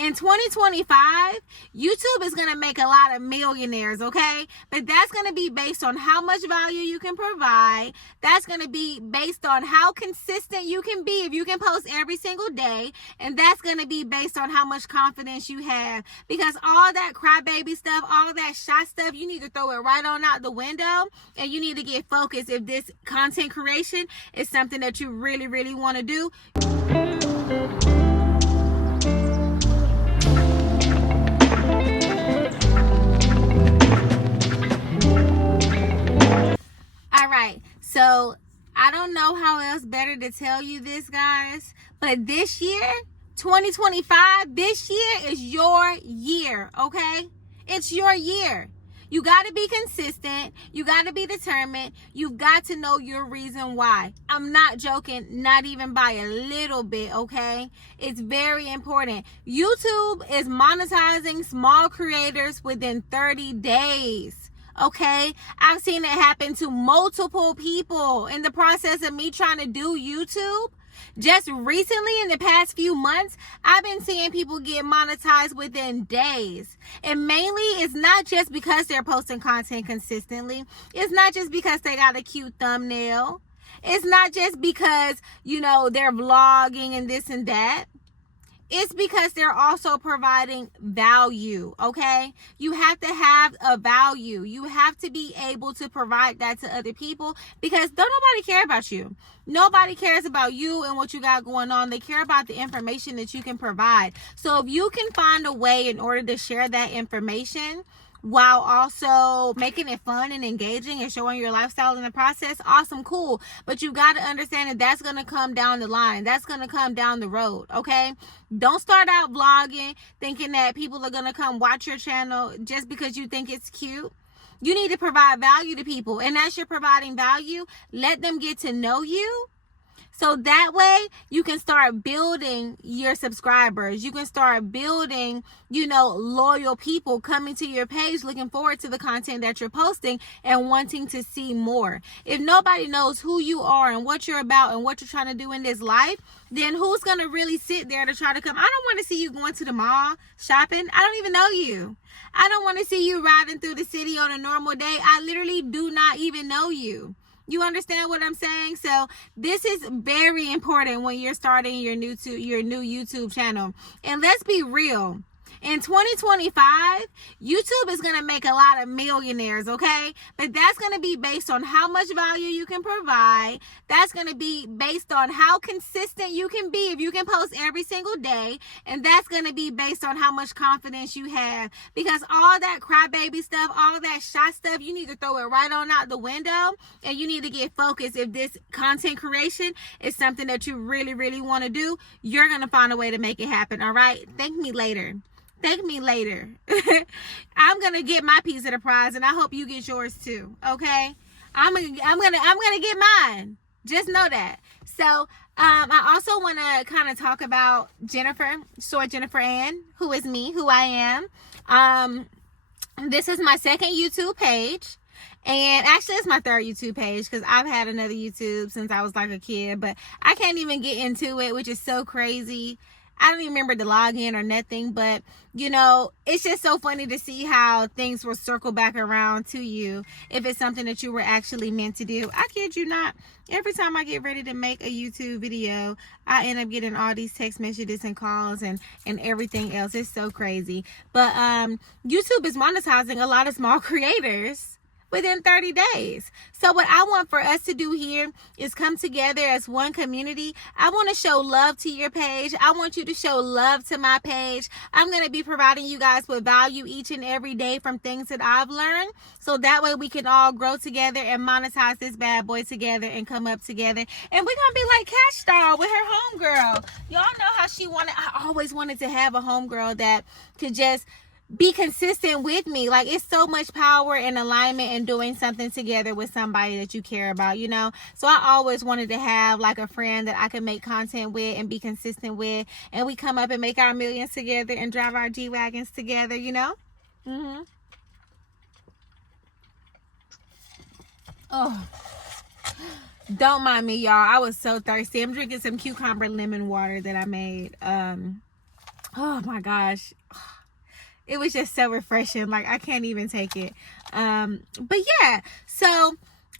In 2025, YouTube is going to make a lot of millionaires, okay? But that's going to be based on how much value you can provide. That's going to be based on how consistent you can be if you can post every single day. And that's going to be based on how much confidence you have. Because all that crybaby stuff, all that shy stuff, you need to throw it right on out the window. And you need to get focused if this content creation is something that you really, really want to do. So I don't know how else better to tell you this, guys, but this year, 2025, this year is your year, okay? It's your year. You got to be consistent. You got to be determined. You've got to know your reason why. I'm not joking, not even by a little bit, okay? It's very important. YouTube is monetizing small creators within 30 days. Okay, I've seen it happen to multiple people in the process of me trying to do YouTube. Just recently, in the past few months, I've been seeing people get monetized within days. And mainly, it's not just because they're posting content consistently. It's not just because they got a cute thumbnail. It's not just because, they're vlogging and this and that. It's because they're also providing value, okay? You have to have a value. You have to be able to provide that to other people because don't nobody care about you. Nobody cares about you and what you got going on. They care about the information that you can provide. So if you can find a way in order to share that information while also making it fun and engaging and showing your lifestyle in the process, awesome, cool. But you got to understand that that's going to come down the line. That's going to come down the road, okay? Don't start out vlogging thinking that people are going to come watch your channel just because you think it's cute. You need to provide value to people. And as you're providing value, let them get to know you. So that way you can start building your subscribers. You can start building, loyal people coming to your page, looking forward to the content that you're posting and wanting to see more. If nobody knows who you are and what you're about and what you're trying to do in this life, then who's going to really sit there to try to come? I don't want to see you going to the mall shopping. I don't even know you. I don't want to see you riding through the city on a normal day. I literally do not even know you. You understand what I'm saying? So this is very important when you're starting your new YouTube channel. And let's be real. In 2025, YouTube is going to make a lot of millionaires, okay? But that's going to be based on how much value you can provide. That's going to be based on how consistent you can be if you can post every single day. And that's going to be based on how much confidence you have. Because all that crybaby stuff, all that shy stuff, you need to throw it right on out the window. And you need to get focused. If this content creation is something that you really, really want to do, you're going to find a way to make it happen, all right? Thank me later. Thank me later. I'm gonna get my piece of the prize, and I hope you get yours too. Okay, I'm gonna get mine. Just know that. So I also want to kind of talk about Jennifer Ann, who is me, who I am. This is my second YouTube page. And actually, it's my third YouTube page because I've had another YouTube since I was like a kid, but I can't even get into it, which is so crazy. I don't even remember the login or nothing, but it's just so funny to see how things will circle back around to you if it's something that you were actually meant to do. I kid you not. Every time I get ready to make a YouTube video, I end up getting all these text messages and calls and everything else. It's so crazy. But YouTube is monetizing a lot of small creators within 30 days. So what I want for us to do here is come together as one community. I want to show love to your page. I want you to show love to my page. I'm going to be providing you guys with value each and every day from things that I've learned. So that way we can all grow together and monetize this bad boy together and come up together. And we're going to be like Cash Doll with her homegirl. Y'all know how I always wanted to have a homegirl that could just be consistent with me. Like, it's so much power and alignment in doing something together with somebody that you care about, so I always wanted to have like a friend that I could make content with and be consistent with, and we come up and make our millions together and drive our G-Wagons together. Oh, don't mind me, y'all. I was so thirsty. I'm drinking some cucumber lemon water that I made Oh my gosh. It was just so refreshing. Like, I can't even take it. But yeah, so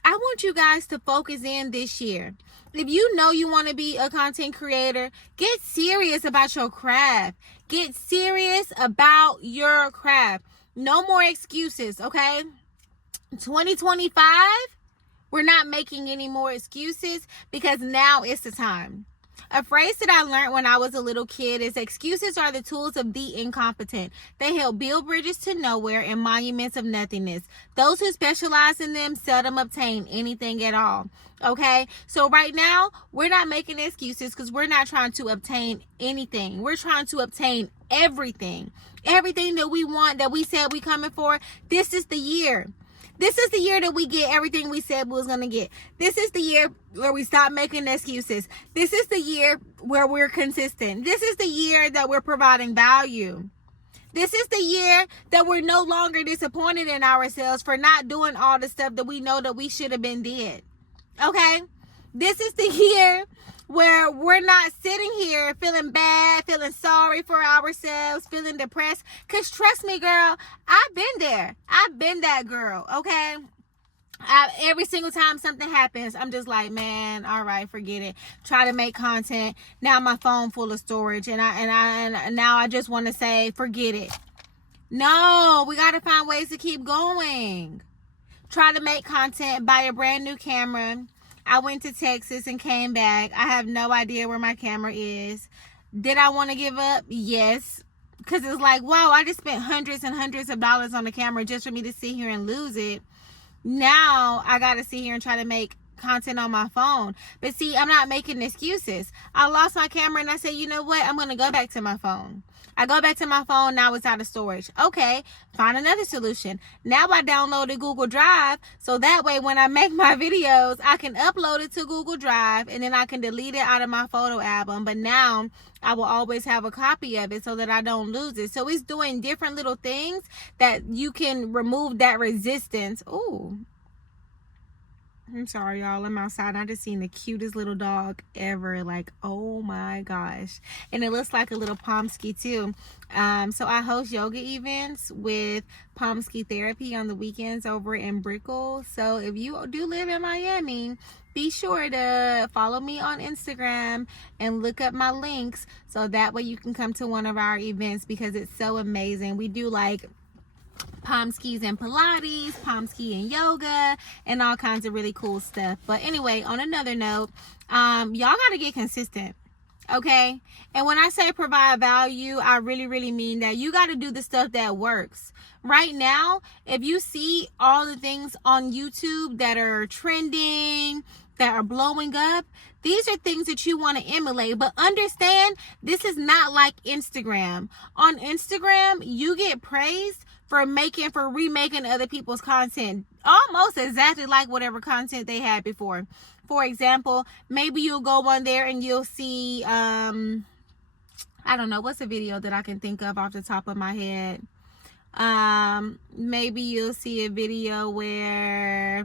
I want you guys to focus in this year. If you know you want to be a content creator, get serious about your craft. Get serious about your craft. No more excuses, okay? 2025, we're not making any more excuses because now is the time. A phrase that I learned when I was a little kid is excuses are the tools of the incompetent. They help build bridges to nowhere and monuments of nothingness. Those who specialize in them seldom obtain anything at all. Okay? So right now, we're not making excuses because we're not trying to obtain anything. We're trying to obtain everything. Everything that we want, that we said we coming for. This is the year. This is the year that we get everything we said we was going to get. This is the year where we stop making excuses. This is the year where we're consistent. This is the year that we're providing value. This is the year that we're no longer disappointed in ourselves for not doing all the stuff that we know that we should have been did. Okay? This is the year where we're not sitting here feeling bad, feeling sorry for ourselves, feeling depressed. Because trust me, girl, I've been there. I've been that girl, okay? Every single time something happens, I'm just like, man, all right, forget it. Try to make content. Now my phone full of storage, and now I just want to say, forget it. No, we got to find ways to keep going. Try to make content, buy a brand new camera. I went to Texas and came back. I have no idea where my camera is. Did I want to give up? Yes. Because it's like, wow, I just spent hundreds and hundreds of dollars on the camera just for me to sit here and lose it. Now I got to sit here and try to make content on my phone. But see, I'm not making excuses. I lost my camera and I said, you know what? I'm going to go back to my phone. I go back to my phone. Now it's out of storage. Okay, find another solution. Now I downloaded Google Drive. So that way when I make my videos, I can upload it to Google Drive and then I can delete it out of my photo album. But now I will always have a copy of it so that I don't lose it. So it's doing different little things that you can remove that resistance. Ooh. I'm sorry, y'all. I'm outside. I just seen the cutest little dog ever. Like, oh my gosh. And it looks like a little Pomsky too. So I host yoga events with Pomsky Therapy on the weekends over in Brickell. So if you do live in Miami, be sure to follow me on Instagram and look up my links so that way you can come to one of our events because it's so amazing. We do like Pomskis and Pilates, Pomsky and yoga, and all kinds of really cool stuff. But anyway, on another note, y'all got to get consistent. Okay? And when I say provide value, I really mean that you got to do the stuff that works. Right now, if you see all the things on YouTube that are trending, that are blowing up, these are things that you want to emulate. But understand, this is not like Instagram. On Instagram, you get praised for remaking other people's content almost exactly like whatever content they had before. For example, maybe you'll go on there and you'll see, I don't know, what's a video that I can think of off the top of my head? Maybe you'll see a video where,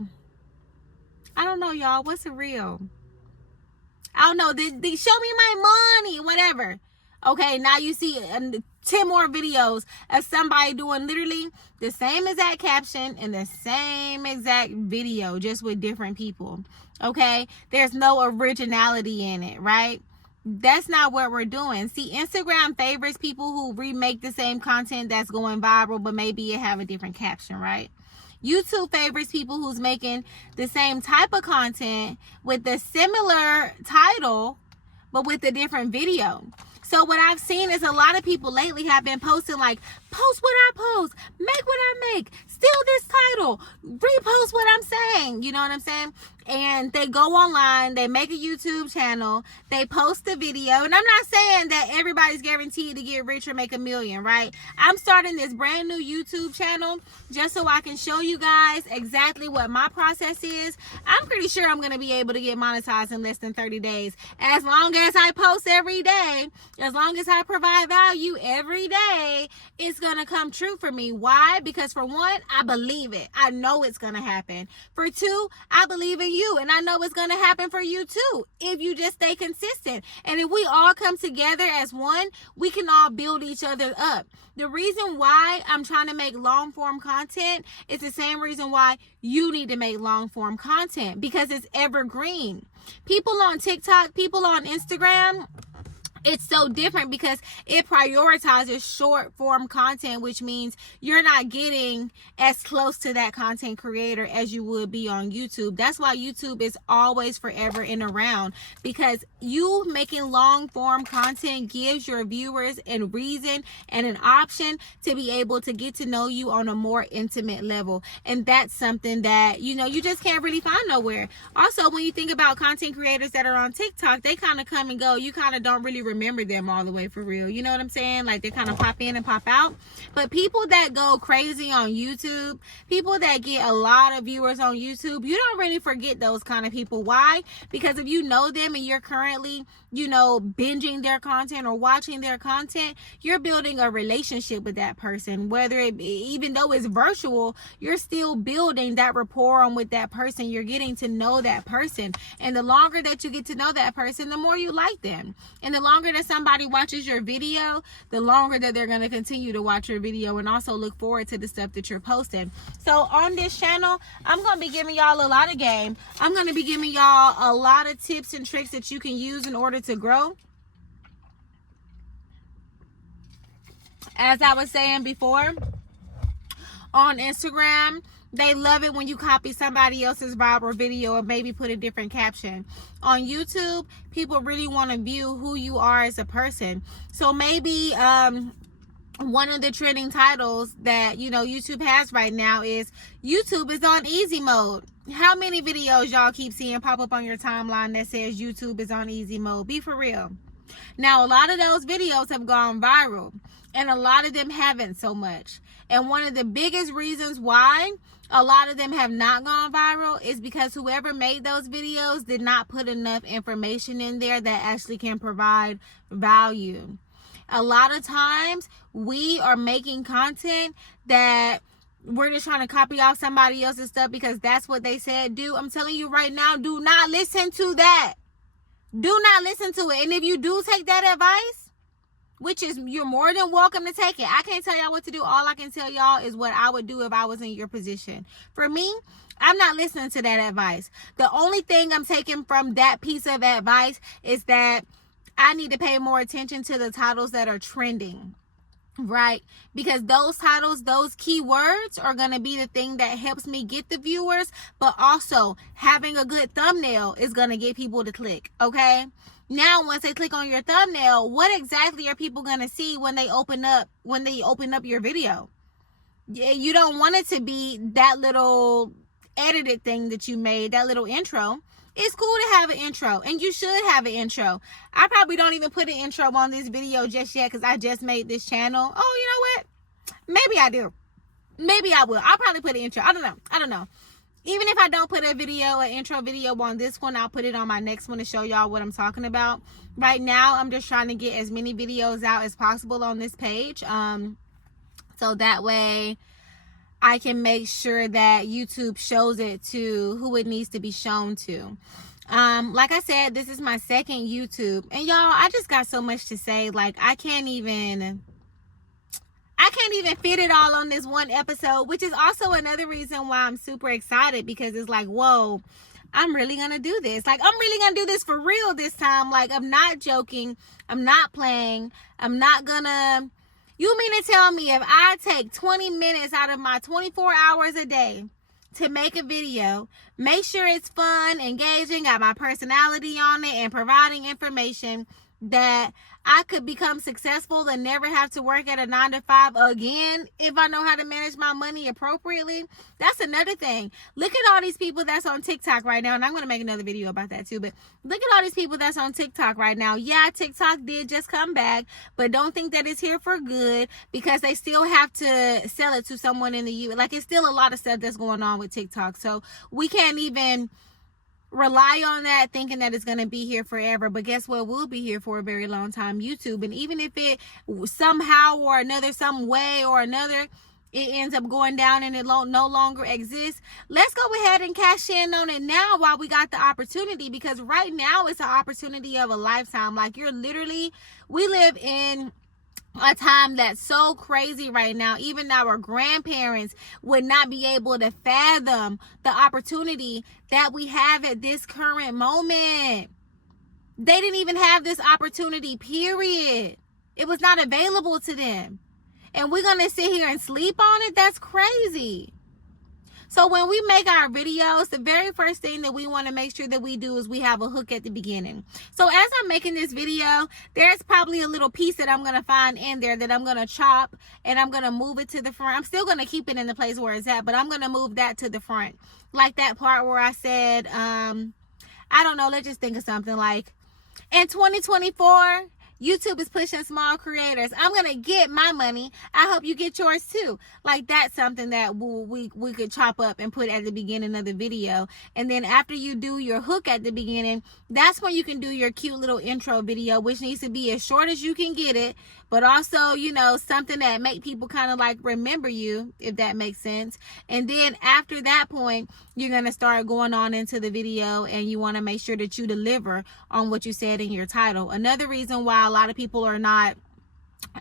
I don't know, y'all, what's a reel? I don't know, they show me my money, whatever. Okay, now you see 10 more videos of somebody doing literally the same exact caption and the same exact video, just with different people. Okay, there's no originality in it, right? That's not what we're doing. See, Instagram favors people who remake the same content that's going viral, but maybe it have a different caption, right? YouTube favors people who's making the same type of content with the similar title, but with a different video. So what I've seen is a lot of people lately have been posting like, post what I post, make what I make, steal this title, repost what I'm saying. You know what I'm saying? And they go online, they make a YouTube channel, they post a video. And I'm not saying that everybody's guaranteed to get rich or make $1 million, right? I'm starting this brand new YouTube channel just so I can show you guys exactly what my process is. I'm pretty sure I'm going to be able to get monetized in less than 30 days. As long as I post every day, as long as I provide value every day, it's going to come true for me. Why? Because for one, I believe it. I know it's going to happen. For two, I believe in you, and I know it's going to happen for you too if you just stay consistent. And if we all come together as one, we can all build each other up. The reason why I'm trying to make long form content is the same reason why you need to make long form content, because it's evergreen. People on TikTok, people on Instagram, it's so different because it prioritizes short form content, which means you're not getting as close to that content creator as you would be on YouTube. That's why YouTube is always forever and around, because you making long form content gives your viewers a reason and an option to be able to get to know you on a more intimate level. And that's something that, you know, you just can't really find nowhere. Also, when you think about content creators that are on TikTok, they kind of come and go. You kind of don't really remember them all the way for real. You know what I'm saying? Like, they kind of pop in and pop out. But people that go crazy on YouTube, people that get a lot of viewers on YouTube, you don't really forget those kind of people. Why? Because if you know them and you're currently, you know, binging their content or watching their content, you're building a relationship with that person. Whether it be, even though it's virtual, you're still building that rapport on with that person. You're getting to know that person. And the longer that you get to know that person, the more you like them. And the longer that somebody watches your video, the longer that they're going to continue to watch your video and also look forward to the stuff that you're posting. So on this channel, I'm going to be giving y'all a lot of game. I'm going to be giving y'all a lot of tips and tricks that you can use in order to grow. As I was saying before, on Instagram, they love it when you copy somebody else's viral video or maybe put a different caption. On YouTube, people really want to view who you are as a person. So maybe one of the trending titles that, you know, YouTube has right now is YouTube is on easy mode. How many videos y'all keep seeing pop up on your timeline that says YouTube is on easy mode? Be for real. Now, a lot of those videos have gone viral, and a lot of them haven't so much. And one of the biggest reasons why a lot of them have not gone viral is because whoever made those videos did not put enough information in there that actually can provide value. A lot of times we are making content that we're just trying to copy off somebody else's stuff because that's what they said do. I'm telling you right now, do not listen to that. Do not listen to it. And if you do take that advice, which is, you're more than welcome to take it. I can't tell y'all what to do. All I can tell y'all is what I would do if I was in your position. For me, I'm not listening to that advice. The only thing I'm taking from that piece of advice is that I need to pay more attention to the titles that are trending, right? Because those titles, those keywords are going to be the thing that helps me get the viewers, but also having a good thumbnail is going to get people to click, okay? Now, once they click on your thumbnail, what exactly are people going to see when they open up your video? You don't want it to be that little edited thing that you made, that little intro. It's cool to have an intro, and you should have an intro. I probably don't even put an intro on this video just yet because I just made this channel. Oh, you know what? Maybe I do. Maybe I will. I'll probably put an intro. I don't know. Even if I don't put an intro video on this one, I'll put it on my next one to show y'all what I'm talking about. Right now, I'm just trying to get as many videos out as possible on this page. So that way I can make sure that YouTube shows it to who it needs to be shown to. Like I said, this is my second YouTube. And y'all, I just got so much to say. Like, I can't even fit it all on this one episode, which is also another reason why I'm super excited, because it's like, whoa, I'm really gonna do this. Like, I'm really gonna do this for real this time. Like, I'm not joking. I'm not playing. I'm not gonna... You mean to tell me if I take 20 minutes out of my 24 hours a day to make a video, make sure it's fun, engaging, got my personality on it, and providing information, that I could become successful and never have to work at a 9-to-5 again if I know how to manage my money appropriately? That's another thing. Look at all these people that's on TikTok right now, and I'm going to make another video about that too, but look at all these people that's on TikTok right now. Yeah, TikTok did just come back, but don't think that it's here for good, because they still have to sell it to someone in the U.S. Like, it's still a lot of stuff that's going on with TikTok, so we can't even rely on that thinking that it's going to be here forever. But guess what? We'll be here for a very long time, YouTube. And even if it somehow or another, some way or another, it ends up going down and it no longer exists, let's go ahead and cash in on it now while we got the opportunity, because right now it's an opportunity of a lifetime. Like, you're literally, we live in a time that's so crazy right now. Even our grandparents would not be able to fathom the opportunity that we have at this current moment. They didn't even have this opportunity, period. It was not available to them. And we're going to sit here and sleep on it? That's crazy. So when we make our videos, the very first thing that we want to make sure that we do is we have a hook at the beginning. So as I'm making this video, there's probably a little piece that I'm going to find in there that I'm going to chop, and I'm going to move it to the front. I'm still going to keep it in the place where it's at, but I'm going to move that to the front. Like that part where I said, I don't know, let's just think of something like, in 2024, YouTube is pushing small creators. I'm going to get my money. I hope you get yours too. Like, that's something that we could chop up and put at the beginning of the video. And then after you do your hook at the beginning, that's when you can do your cute little intro video, which needs to be as short as you can get it, but also, you know, something that make people kind of like remember you, if that makes sense. And then after that point, you're going to start going on into the video, and you want to make sure that you deliver on what you said in your title. Another reason why a lot of people are not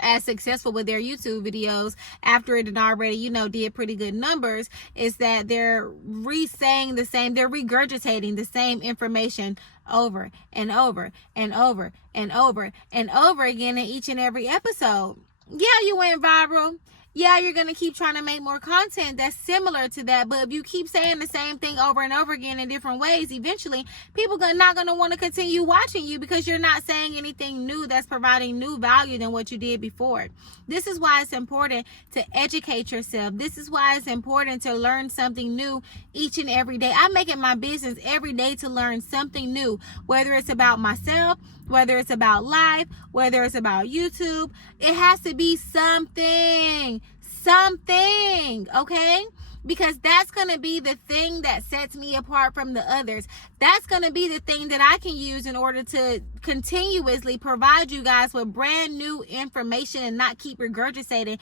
as successful with their YouTube videos after it had already, you know, did pretty good numbers, is that they're re-saying the same, they're regurgitating the same information over and over and over and over and over again in each and every episode. Yeah, you went viral. Yeah, you're going to keep trying to make more content that's similar to that. But if you keep saying the same thing over and over again in different ways, eventually people are not going to want to continue watching you, because you're not saying anything new that's providing new value than what you did before. This is why it's important to educate yourself. This is why it's important to learn something new each and every day. I make it my business every day to learn something new, whether it's about myself, whether it's about life, whether it's about YouTube. It has to be something, okay? Because that's going to be the thing that sets me apart from the others. That's going to be the thing that I can use in order to continuously provide you guys with brand new information and not keep regurgitating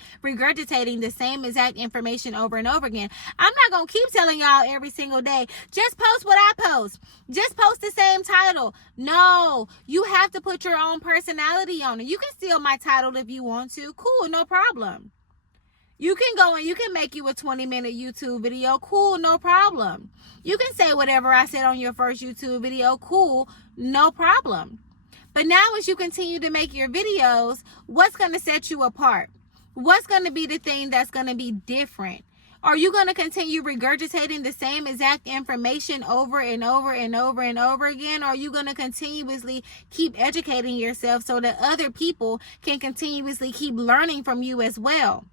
the same exact information over and over again. I'm not going to keep telling y'all every single day, just post what I post. Just post the same title. No, you have to put your own personality on it. You can steal my title if you want to. Cool, no problem. You can go and you can make you a 20-minute YouTube video. Cool, no problem. You can say whatever I said on your first YouTube video. Cool, no problem. But now as you continue to make your videos, what's going to set you apart? What's going to be the thing that's going to be different? Are you going to continue regurgitating the same exact information over and over and over and over again? Or are you going to continuously keep educating yourself so that other people can continuously keep learning from you as well?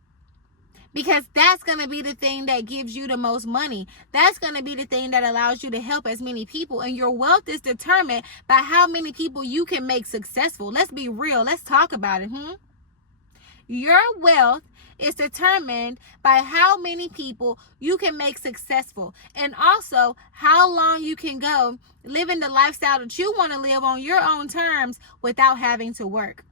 Because that's going to be the thing that gives you the most money. That's going to be the thing that allows you to help as many people. And your wealth is determined by how many people you can make successful. Let's be real. Let's talk about it. Your wealth is determined by how many people you can make successful. And also how long you can go living the lifestyle that you want to live on your own terms without having to work.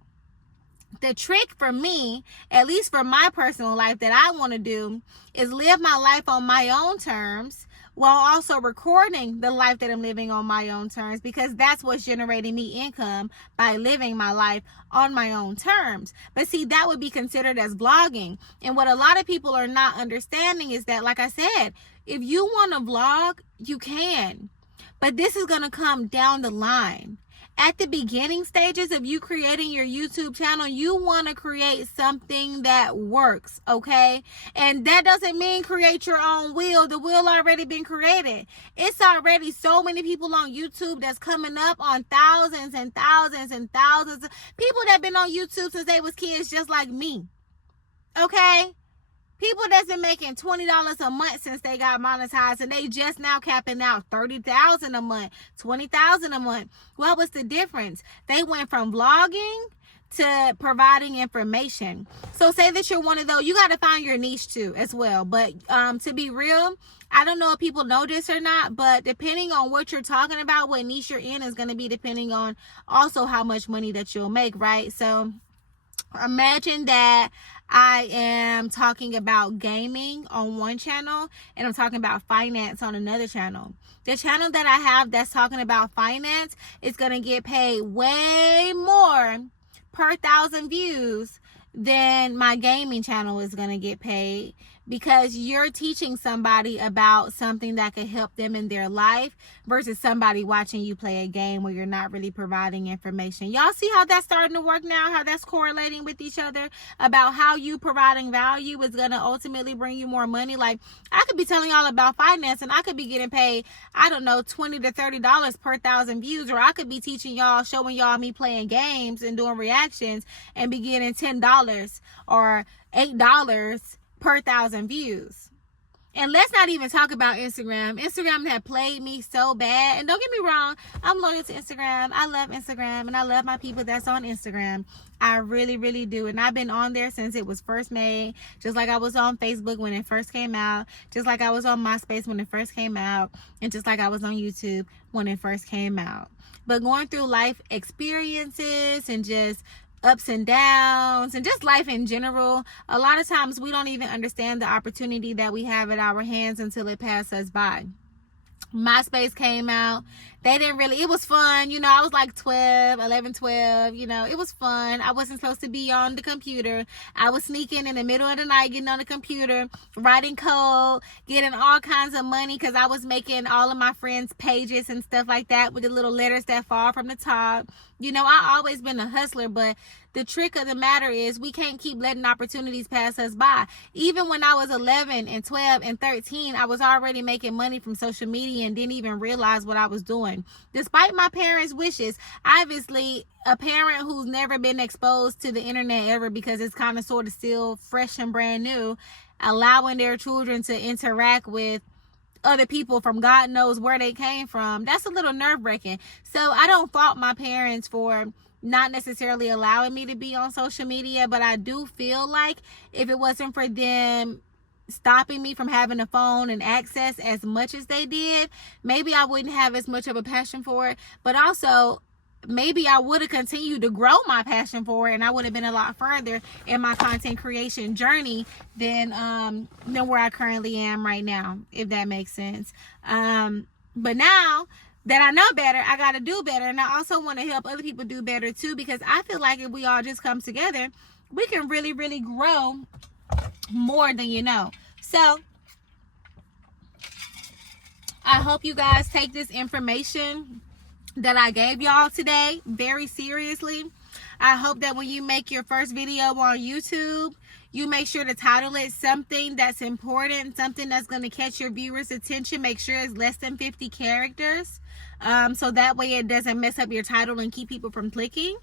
The trick for me, at least for my personal life that I want to do, is live my life on my own terms while also recording the life that I'm living on my own terms, because that's what's generating me income by living my life on my own terms. But see, that would be considered as vlogging. And what a lot of people are not understanding is that, like I said, if you want to vlog, you can. But this is going to come down the line. At the beginning stages of you creating your YouTube channel, you want to create something that works, okay? And that doesn't mean create your own wheel. The wheel already been created. It's already so many people on YouTube that's coming up on thousands and thousands and thousands of people that been on YouTube since they was kids, just like me, okay? People that's been making $20 a month since they got monetized, and they just now capping out $30,000 a month, $20,000 a month. What was the difference? They went from vlogging to providing information. So say that you're one of those, you got to find your niche too as well. But to be real, I don't know if people know this or not, but depending on what you're talking about, what niche you're in is going to be depending on also how much money that you'll make, right? So imagine that I am talking about gaming on one channel and I'm talking about finance on another channel. The channel that I have that's talking about finance is going to get paid way more per 1,000 views than my gaming channel is going to get paid, because you're teaching somebody about something that could help them in their life versus somebody watching you play a game where you're not really providing information. Y'all see how that's starting to work now, how that's correlating with each other about how you providing value is going to ultimately bring you more money. Like, I could be telling y'all about finance and I could be getting paid, I don't know, $20 to $30 per 1,000 views, or I could be teaching y'all, showing y'all me playing games and doing reactions and be getting $10 or $8 per 1,000 views. And let's not even talk about Instagram. Instagram had played me so bad. And don't get me wrong, I'm loyal to Instagram. I love Instagram and I love my people that's on Instagram. I really, really do. And I've been on there since it was first made. Just like I was on Facebook when it first came out. Just like I was on MySpace when it first came out. And just like I was on YouTube when it first came out. But going through life experiences and just ups and downs and just life in general, a lot of times we don't even understand the opportunity that we have at our hands until it passes us by. MySpace came out. They didn't really, it was fun. You know, I was like 12, you know, it was fun. I wasn't supposed to be on the computer. I was sneaking in the middle of the night, getting on the computer, writing code, getting all kinds of money because I was making all of my friends' pages and stuff like that with the little letters that fall from the top. You know, I always been a hustler, but the trick of the matter is we can't keep letting opportunities pass us by. Even when I was 11 and 12 and 13, I was already making money from social media and didn't even realize what I was doing. Despite my parents' wishes, obviously a parent who's never been exposed to the internet ever because it's kind of sort of still fresh and brand new, allowing their children to interact with other people from God knows where they came from, that's a little nerve-wracking. So I don't fault my parents for not necessarily allowing me to be on social media, but I do feel like if it wasn't for them stopping me from having a phone and access as much as they did, maybe I wouldn't have as much of a passion for it. But also, maybe I would have continued to grow my passion for it, and I would have been a lot further in my content creation journey than where I currently am right now, if that makes sense. But now that I know better, I got to do better. And I also want to help other people do better too, because I feel like if we all just come together, we can really, really grow more than you know. So I hope you guys take this information that I gave y'all today very seriously. I hope that when you make your first video on YouTube, you make sure to title it something that's important, something that's going to catch your viewers' attention. Make sure it's less than 50 characters, so that way it doesn't mess up your title and keep people from clicking.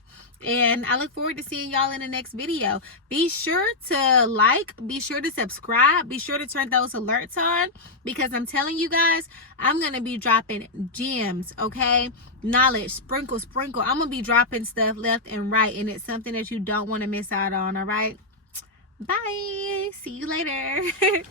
And I look forward to seeing y'all in the next video. Be sure to like, be sure to subscribe, be sure to turn those alerts on, because I'm telling you guys, I'm going to be dropping gems, okay? Knowledge, sprinkle. I'm going to be dropping stuff left and right, and it's something that you don't want to miss out on, all right? Bye. See you later.